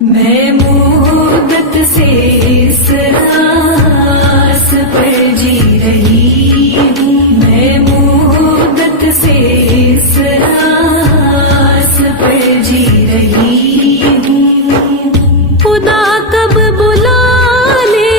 मैं मुद्दत से इस आस पर जी रही हूँ। मैं मुद्दत से इस आस पर जी रही हूँ। खुदा कब बुला ले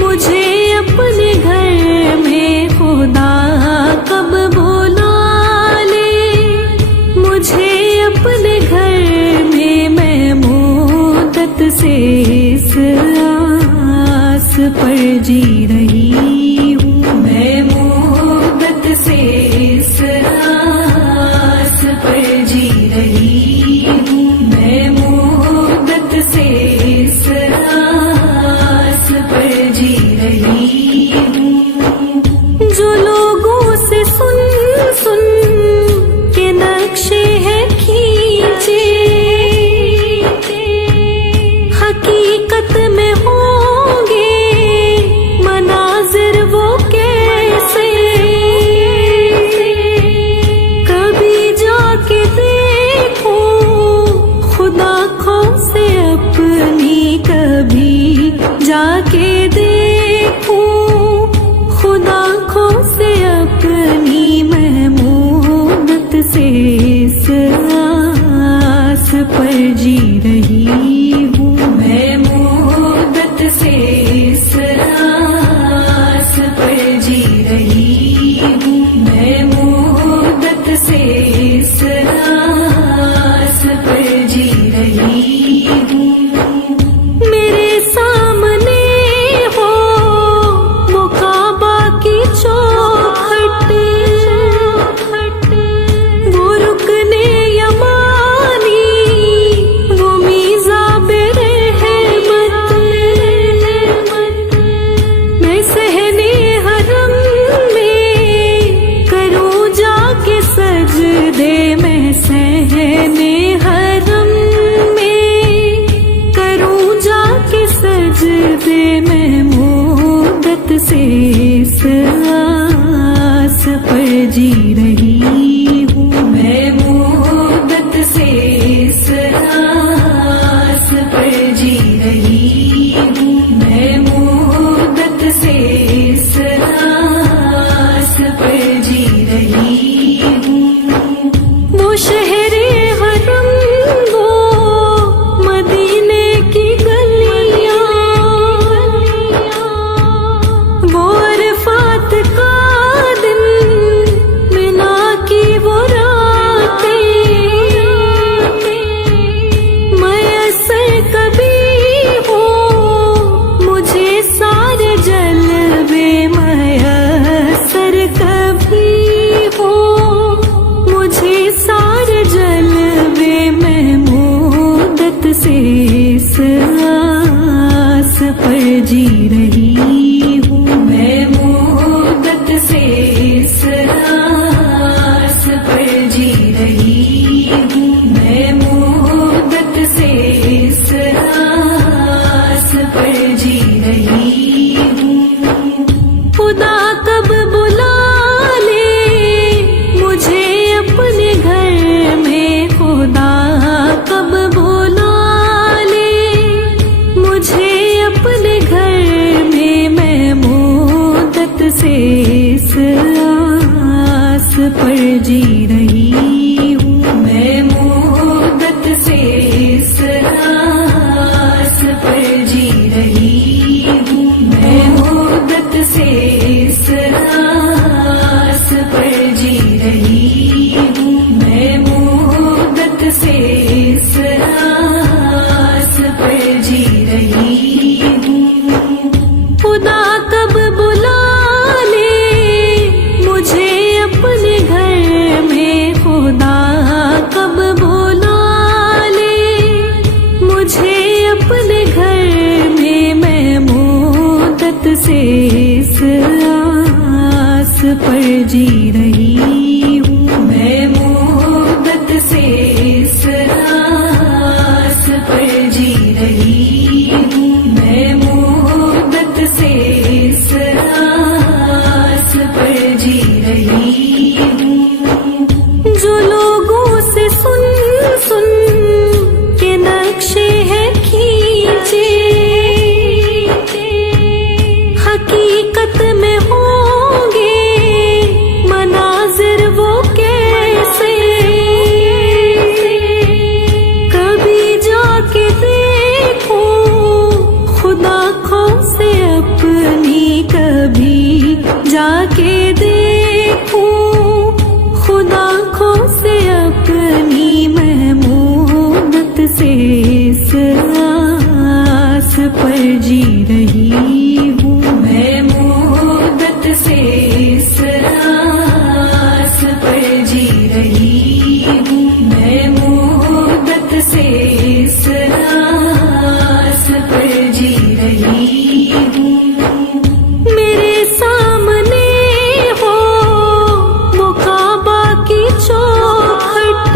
मुझे अपने घर में, खुदा कब बुला ले मुझे अपने घर में। मैं मुद्दत से इस आस पर जी रही हूँ। मैं मुद्दत से इस आस पर जी रही हूँ। मैं मुद्दत से इस आस पर जी रही हूँ। जो लोगों से सुन सुन के नक्शे हैं खींचे, हकीकत में होंगे मनाजिर वो कैसे। कभी जाके देखो खुदा खो से अपनी, कभी जाके देखो खुदा खो से अपनी। मैं मुद्दत से इस आस पर जी रही हूँ। मैं मुद्दत से इस आस पर जी रही हूँ। मैं मुद्दत से इस आस पर जी रही हूँ। मेरे सामने हो वो काबा की चौखट, वो रुकने यमानी, वो मीज़ाबे रहमत। मैं सहने हरम में करूँ जाके सजदे। मैं सहने हरम में करूँ जाके सजदे। मैं मुद्दत से इस आस पर जी रही हूँ। मैं मुद्दत से इस आस पर जी रही हूँ। मैं मुद्दत से इस आस पर जी रही हूँ। वो शहरे हरम, वो मदीने की गलियाँ, वो अरफात का दिन, मिना की वो रातें। मयस्सर कभी हो मुझे सारे जलवे, मयस्सर कभी हो मुझे सारे जलवे। मैं मुद्दत से इस आस पर जी रही हूँ। मैं मुद्दत से इस आस पर जी रही हूँ। मैं मुद्दत से इस आस पर जी रही हूँ। खुदा कब बुला ले मुझे अपने घर में, खुदा कब बुला ले मुझे अपने घर में। मैं मुद्दत से इस आस पर जी रही हूँ। मैं मुद्दत से इस आस पर जी रही हूँ। मैं मुद्दत से इस आस पर जी रही हूँ। मैं मुद्दत से इस आस पर जी रही हूँ। खुदा कब बुला ले मुझे अपने घर में, खुदा कब बुला ले मुझे अपने घर में। मैं मुद्दत से इस आस पर जी रही हूँ। मैं मुद्दत से इस आस पर जी रही हूँ। मैं मुद्दत से इस आस पर जी रही हूँ। जो लोगों से सुन सुन के नक्शे से इस आस पर जी रही हूँ। मैं मुद्दत से इस आस पर जी रही हूँ। मैं मुद्दत से इस आस पर जी रही हूँ। मेरे सामने हो वो काबा की चौखट,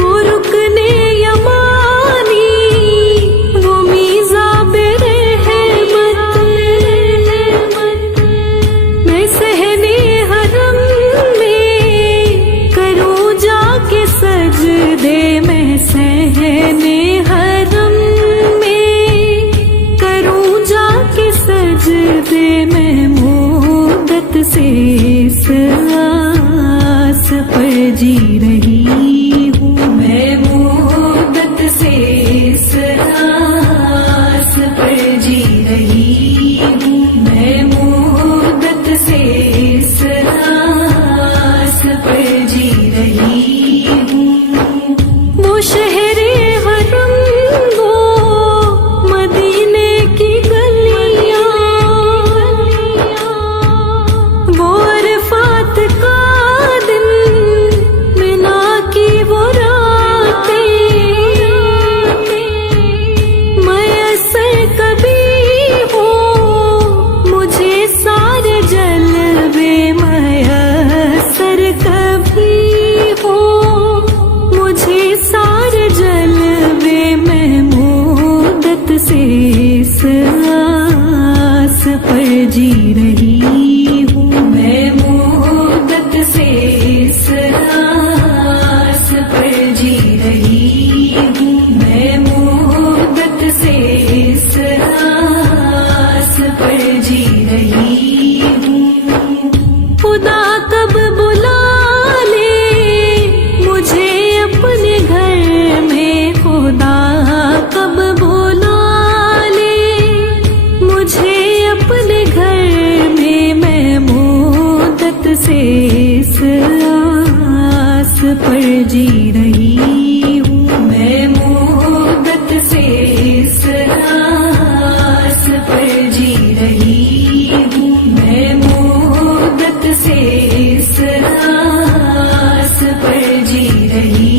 वो रुकने यमानी, वो मीज़ाबे रहमत। मैं सहने हरम में करूँ जाके सजदे, मैं सहने हरम में करूँ जाके सजदे। मैं मुद्दत से इस आस पर जी रही हूँ। मैं मुद्दत से इस आस पर जी रही हूँ। मैं मुद्दत से इस आस पर जी रही हूँ। वो शहरे हरम, वो मदीने की गलियाँ, वो अरफात का दिन, मिना की वो रातें, मयस्सर कभी हो मुझे सारे जलवे, मयस्सर कभी हो मुझे सारे जलवे। मैं मुद्दत से इस आस पर जी रही हूँ। मैं मुद्दत से इस आस पर जी रही हूँ। मैं मुद्दत से इस आस पर जी रही हूँ। खुदा कब बुला ले मुझे अपने घर में, खुदा कब बुला ले मुझे अपने घर में। मैं मुद्दत से इस आस पर जी रही हूँ। मैं मुद्दत से इस आस पर जी रही हूँ। मैं मुद्दत से इस आस पर जी रही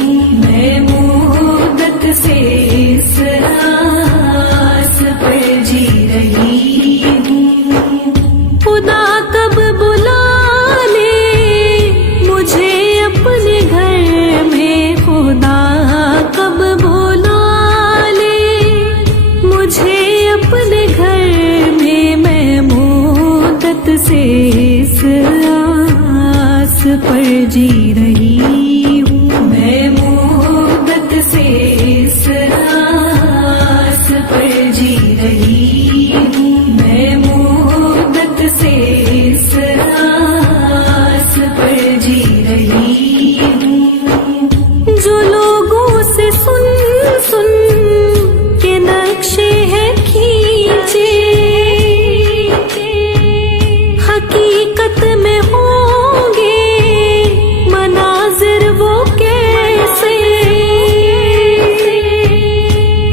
हूँ। मैं मुद्दत से इस आस पर जी रही हूँ। खुदा कब बुला ले मुझे अपने घर में, खुदा कब बुला ले मुझे अपने घर में। मैं मुद्दत से इस आस पर जी रही हूँ। मैं मुद्दत से इस आस पर जी रही हूँ। मैं मुद्दत से इस आस पर जी रही हूँ। जो लोगों से सुन सुन के नक्शे हैं खींचे, हकीकत में होंगे मनाजिर वो कैसे।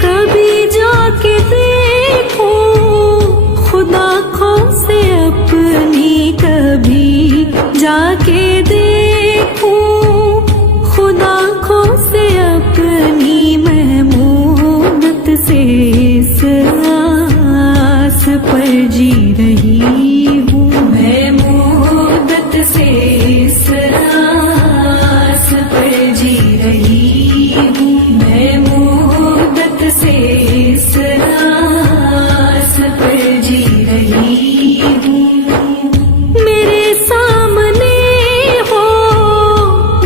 कभी जाके देखो खुदा खो से अपनी, कभी जाके देखो खुदा खो से अपनी। मैं मुद्दत से इस आस पर जी रही हूँ। मैं मुद्दत से इस आस पर जी रही हूँ। मैं मुद्दत से इस आस पर जी रही हूँ। मेरे सामने हो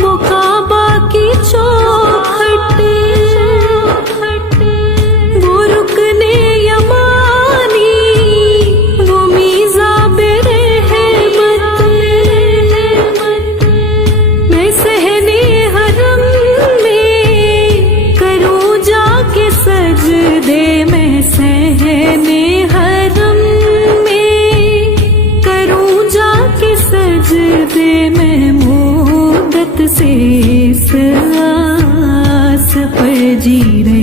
वो काबा की चौखट, वो रुकने यमानी, वो मीज़ाबे रहमत। मैं सहने हरम में करूँ जाके सजदे, मैं सहने हरम में करूँ जाके सजदे। मैं मुद्दत से इस जी रहे